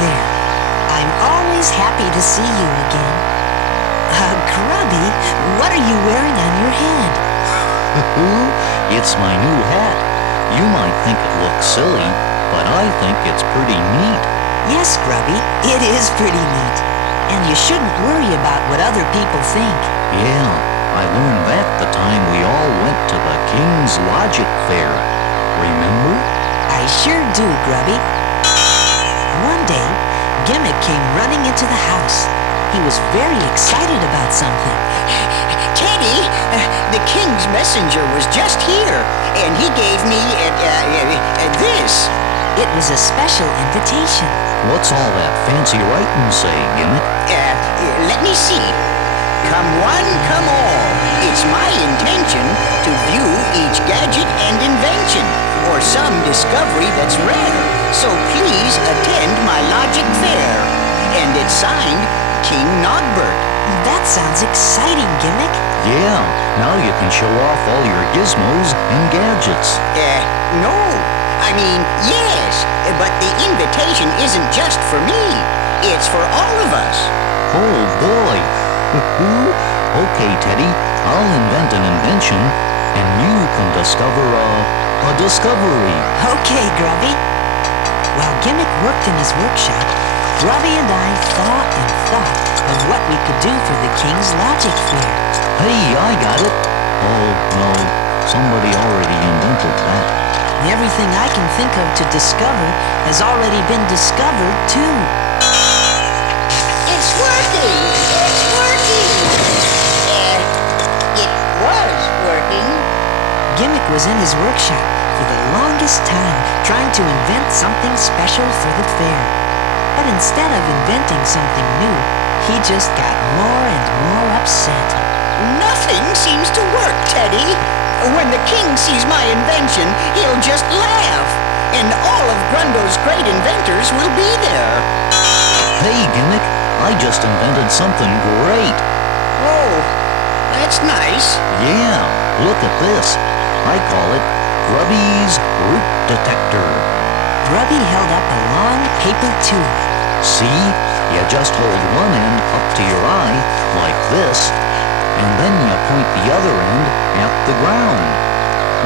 there. I'm always happy to see you again. Grubby, what are you wearing on your head? It's my new hat. You might think it looks silly, but I think it's pretty neat. Yes, Grubby, it is pretty neat. And you shouldn't worry about what other people think. Yeah, I learned that the time we all went to the King's Logic Fair. Remember? I sure do, Grubby. One day, Gimmick came running into the house. He was very excited about something. Teddy, the king's messenger was just here, and he gave me this. It was a special invitation. What's all that fancy writing say, Gimmick? Let me see. Come one, come all. It's my intention to view each gadget and invention, or some discovery that's rare. So please attend my logic fair. And it's signed King Nogbert. That sounds exciting, Gimmick. Yeah, now you can show off all your gizmos and gadgets. No. I mean, yes, but the invitation isn't just for me. It's for all of us. Oh, boy. Okay, Teddy, I'll invent an invention, and you can discover a discovery. Okay, Grubby. While Gimmick worked in his workshop, Grubby and I thought and thought of what we could do for the King's Logic Fair. Hey, I got it. Oh, no, somebody already invented that. Everything I can think of to discover has already been discovered, too. It's working! It's working! It was working. Gimmick was in his workshop for the longest time trying to invent something special for the fair. But instead of inventing something new, he just got more and more upset. Nothing seems to work, Teddy. When the king sees my invention, he'll just laugh. And all of Grundle's great inventors will be there. Hey, Gimmick, I just invented something great. Oh, that's nice. Yeah, look at this. I call it Grubby's Root Detector. Grubby held up a long paper tube. See? You just hold one end up to your eye, like this, and then you point the other end at the ground.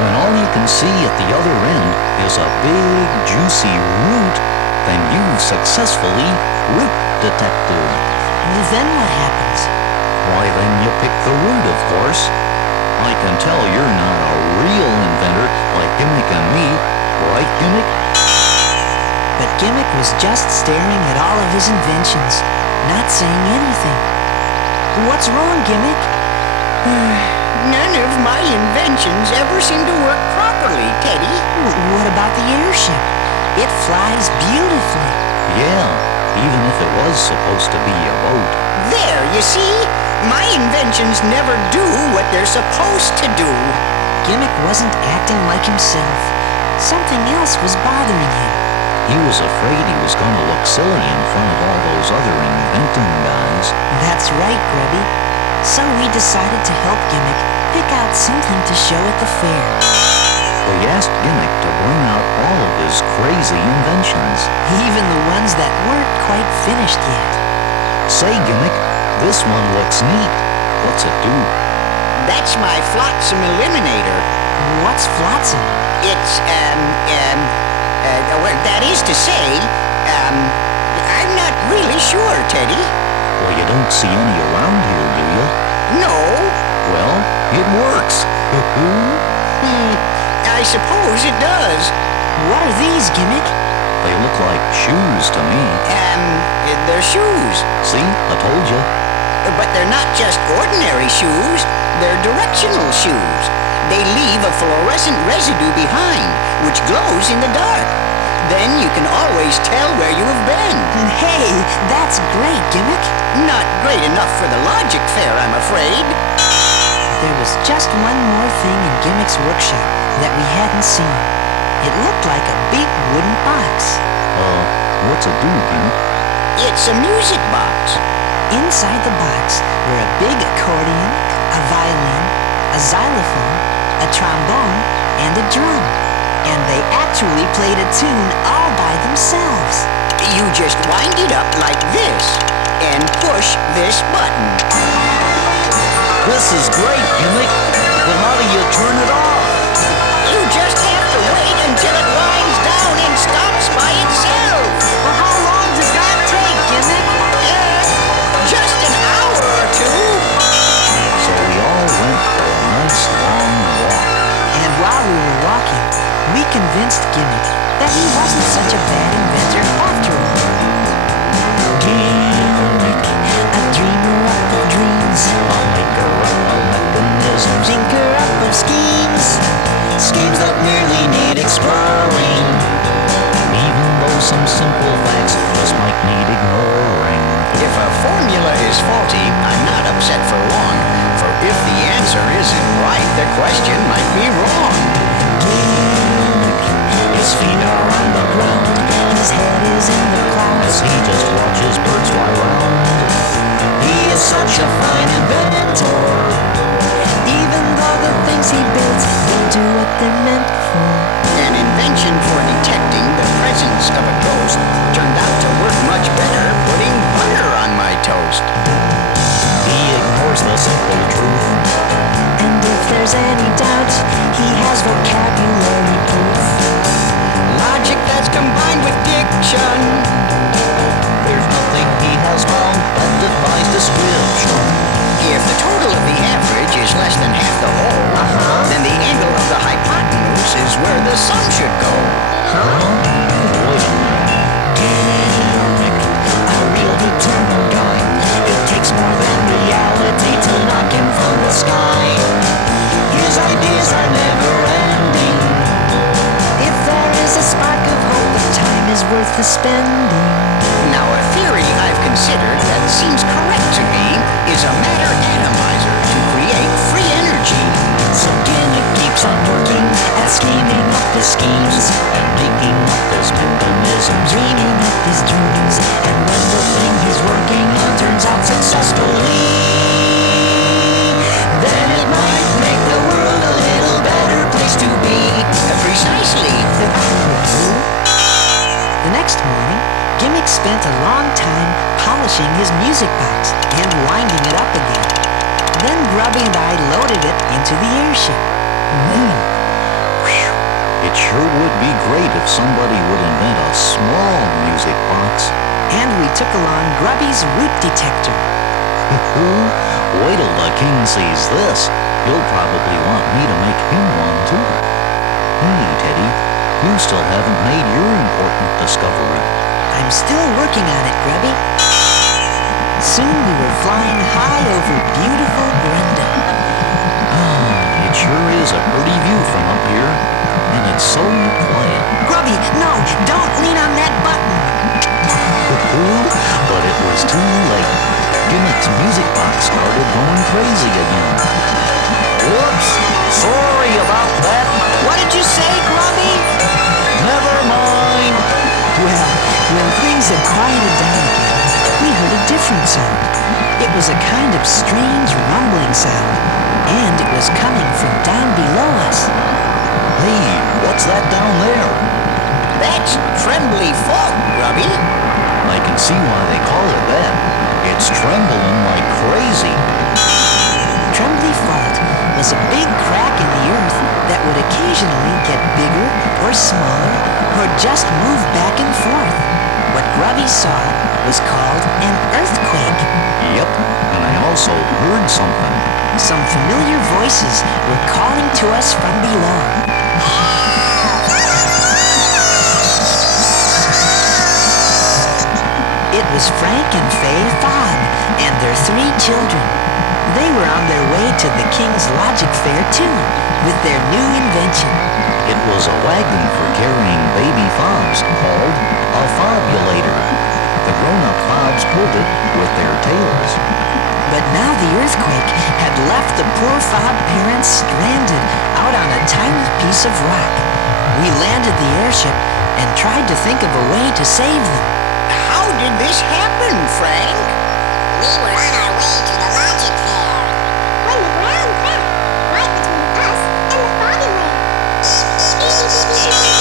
When all you can see at the other end is a big, juicy root, then you've successfully root detected. Well, then what happens? Why, then you pick the root, of course. I can tell you're not a real inventor like Gimmick and me, right, Gimmick? But Gimmick was just staring at all of his inventions, not saying anything. What's wrong, Gimmick? None of my inventions ever seem to work properly, Teddy. What about the airship? It flies beautifully. Yeah, even if it was supposed to be a boat. There, you see? My inventions never do what they're supposed to do. Gimmick wasn't acting like himself. Something else was bothering him. He was afraid he was going to look silly in front of all those other inventing guys. That's right, Grubby. So we decided to help Gimmick pick out something to show at the fair. We asked Gimmick to bring out all of his crazy inventions. Even the ones that weren't quite finished yet. Say, Gimmick, this one looks neat. What's it do? That's my flotsam eliminator. What's flotsam? It's, that is to say, I'm not really sure, Teddy. Well, you don't see any around here, do you? No. Well, it works. I suppose it does. What are these, Gimmick? They look like shoes to me. They're shoes. See? I told you. But they're not just ordinary shoes. They're directional shoes. They leave a fluorescent residue behind, which glows in the dark. Then you can always tell where you have been. Hey, that's great, Gimmick. Not great enough for the logic fair, I'm afraid. There was just one more thing in Gimmick's workshop that we hadn't seen. It looked like a big wooden box. What's it do, Gimmick? It's a music box. Inside the box were a big accordion, a violin, a xylophone, a trombone, and a drum. And they actually played a tune all by themselves. You just wind wind it up like this and push this button. This is great, Gimmick, but how do you turn it off? You just have to wait until it winds down and stops by itself. Well, how long does that take, Gimmick? Just an hour or two. So we all went for a nice long walk. And while we were walking, we convinced Gimmick that he wasn't such a bad inventor after all. Gimmick, a dreamer up of dreams, A maker of mechanisms, thinker up of schemes, schemes that merely need exploring. even though some simple facts just might need ignoring. If a formula is faulty, I'm not upset for long. For if the answer isn't right, the question might be wrong. His feet are on the ground, his head is in the clouds. As he just watches birds fly round. He is such a fine inventor, even though the things he builds don't do what they're meant for. An invention for detecting the presence of a ghost turned out to work much better putting butter on my toast. He ignores the simple truth. And if there's any doubt, he has vocabulary proof. Logic that's combined with diction. There's nothing he has found that defies description. If the total of the average is less than half the whole, then the angle of the hypotenuse is where the sum should go. Wait a minute. Gimmick, a real determined guy. It takes more than reality to knock him from the sky. His ideas are never ending. If there is a spark of hope, the time is worth the spending. Now, a theory I've considered that seems correct to me is a matter atomizer to create free energy. So Gimmick keeps on working at scheming up his schemes, And making up his mechanisms. dreaming up his dreams. And when the thing he's working on turns out successfully, then it might make the world a little better place to be. Precisely. The next morning, Gimmick spent a long time polishing his music box and winding it up again. Then Grubby and I loaded it into the airship. It sure would be great if somebody would invent a small music box. And we took along Grubby's root detector. Wait till the king sees this. He'll probably want me to make him one too. Hey, Teddy, you still haven't made your important discovery. I'm still working on it, Grubby. Soon we were flying high over beautiful Brenda. It sure is a pretty view from up here, and it's so quiet. Grubby, no, don't lean on that button. But it was too late. Gimmick's music box started going crazy again. Whoops! Sorry about that. What did you say, Grubby? Never mind. Well, when things had quieted down again, we heard a different sound. It was a kind of strange rumbling sound, and it was coming from down below us. Hey, what's that down there? That's trembly fog, Grubby. I can see why they call it that. It's trembling like crazy. Trembly Fault was a big crack in the earth that would occasionally get bigger or smaller or just move back and forth. What Grubby saw was called an earthquake. Yep, and I also heard something. Some familiar voices were calling to us from below. It was Frank and Faye Fobb and their 3 children. They were on their way to the King's Logic Fair too, with their new invention. It was a wagon for carrying baby fobs called a fobulator. The grown-up fobs pulled it with their tails. But now the earthquake had left the poor Fob parents stranded out on a tiny piece of rock. We landed the airship and tried to think of a way to save them. How did this happen, Frank? We were on our way to the Logic Fair when the ground cracked right between us and the fobulator.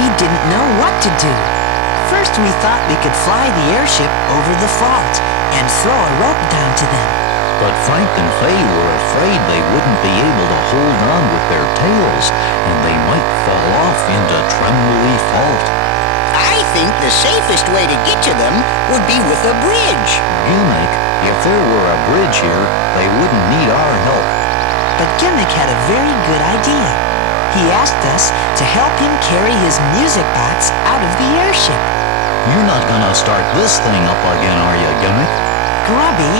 We didn't know what to do. first we thought we could fly the airship over the fault and throw a rope down to them. But Frank and Faye were afraid they wouldn't be able to hold on with their tails, and they might fall off into Trembly Fault. I think the safest way to get to them would be with a bridge. Gimmick, if there were a bridge here, they wouldn't need our help. But Gimmick had a very good idea. He asked us to help him carry his music box out of the airship. You're not gonna start this thing up again, are you, Gimmick? Grubby,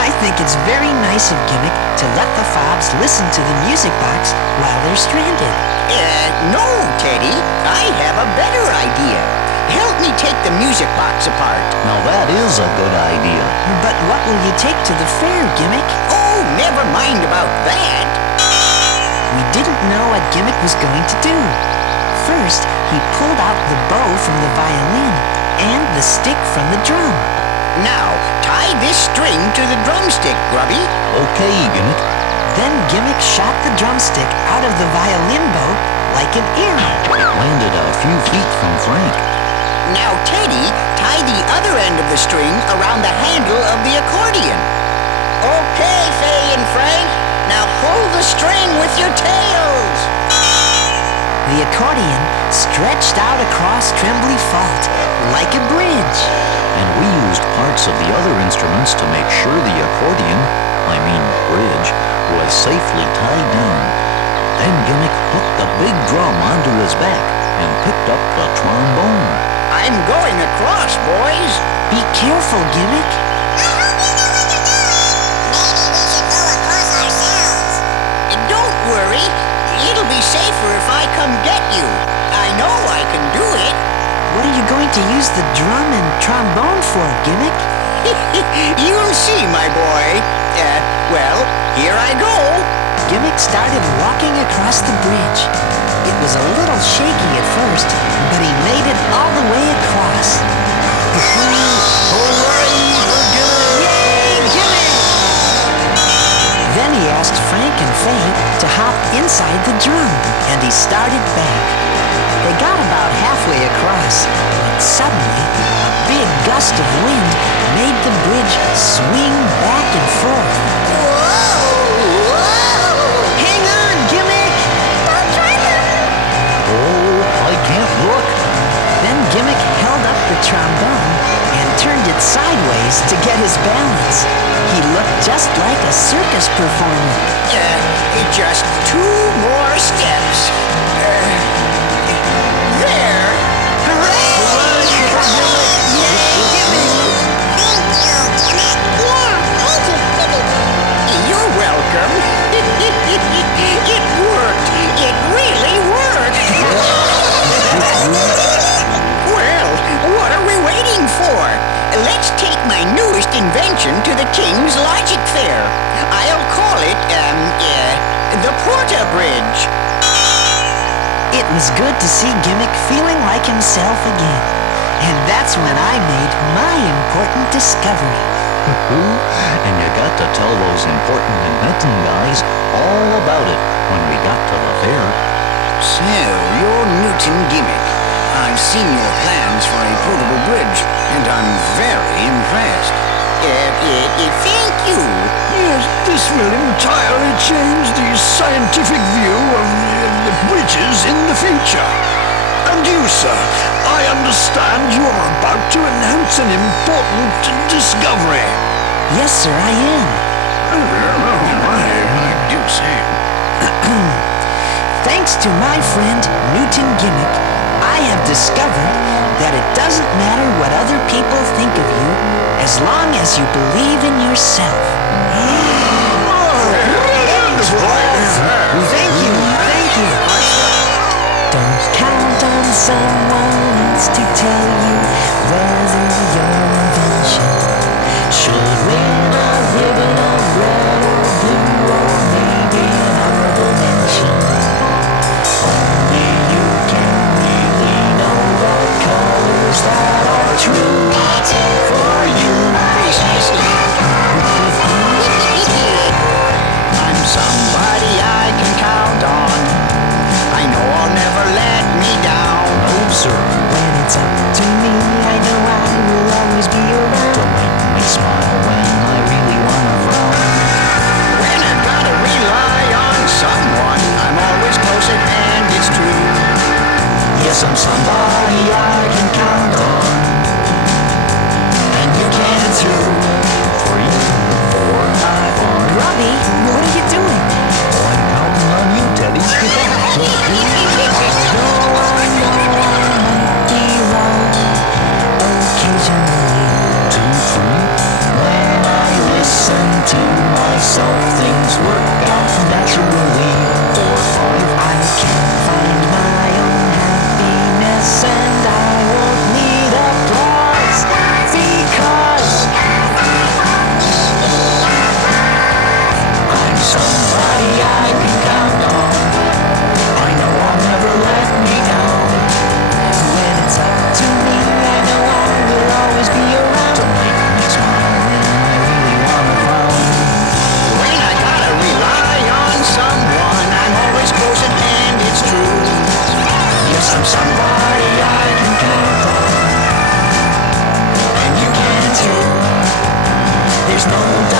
I think it's very nice of Gimmick to let the fobs listen to the music box while they're stranded. No, Teddy. I have a better idea. Help me take the music box apart. Now that is a good idea. But what will you take to the fair, Gimmick? Oh, never mind about that. We didn't know what Gimmick was going to do. First, he pulled out the bow from the violin and the stick from the drum. Now, tie this string to the drumstick, Grubby. Okay, Gimmick. Then Gimmick shot the drumstick out of the violin bow like an arrow. Landed a few feet from Frank. Now, Teddy, tie the other end of the string around the handle of the accordion. Okay, Faye and Frank. Now pull the string with your tails. The accordion stretched out across Trembly Fault like a bridge. And we used parts of the other instruments to make sure the accordion, bridge, was safely tied down. Then Gimmick hooked the big drum onto his back and picked up the trombone. I'm going across, boys. Be careful, Gimmick. I hope you know what you're doing. Maybe we should go across ourselves. Don't worry. It'll be safer if I come get you. I know I can do it. What are you going to use the drum and trombone for, Gimmick? You'll see, my boy. Well, here I go. Gimmick started walking across the bridge. It was a little shaky at first, but he made it all the way across. Hooray for Gimmick! Yay, Gimmick! Then he asked Frank and Faye to hop inside the drum, and he started back. They got about halfway across, when suddenly a big gust of wind made the bridge swing back and forth. Hang on, Gimmick! Don't try them. Oh, I can't look. Then Gimmick held up the trombone and turned it sideways to get his balance. He looked just like a circus performer. Just 2 more steps. There. Hooray! Yay, Gimmick! Thank you, Gimmick. Yeah, thank you, Gimmick. You're welcome. It worked. It really worked. Well, what are we waiting for? Let's take my newest invention to the King's Logic Fair. I'll call it, the Porta Bridge. It was good to see Gimmick feeling like himself again. And that's when I made my important discovery. And you got to tell those important inventing guys all about it when we got to the fair. So, you're Newton Gimmick. I've seen your plans for a portable bridge, and I'm very impressed. Thank you. Yes, this will entirely change the scientific view of the bridges in the future. And you, sir, I understand you are about to announce an important discovery. Yes, sir, I am. I do say. Thanks to my friend Newton Gimmick, I have discovered that it doesn't matter what other people think of you as long as you believe in yourself. Thank you, thank you. Don't count on someone else to tell you whether your invention should win a ribbon of red or blue or maybe an honorable mention. Only you can really know the colors that are true for you. I'm somebody I can count on. I know I'll never let me down. No, sir. When it's up to me, is no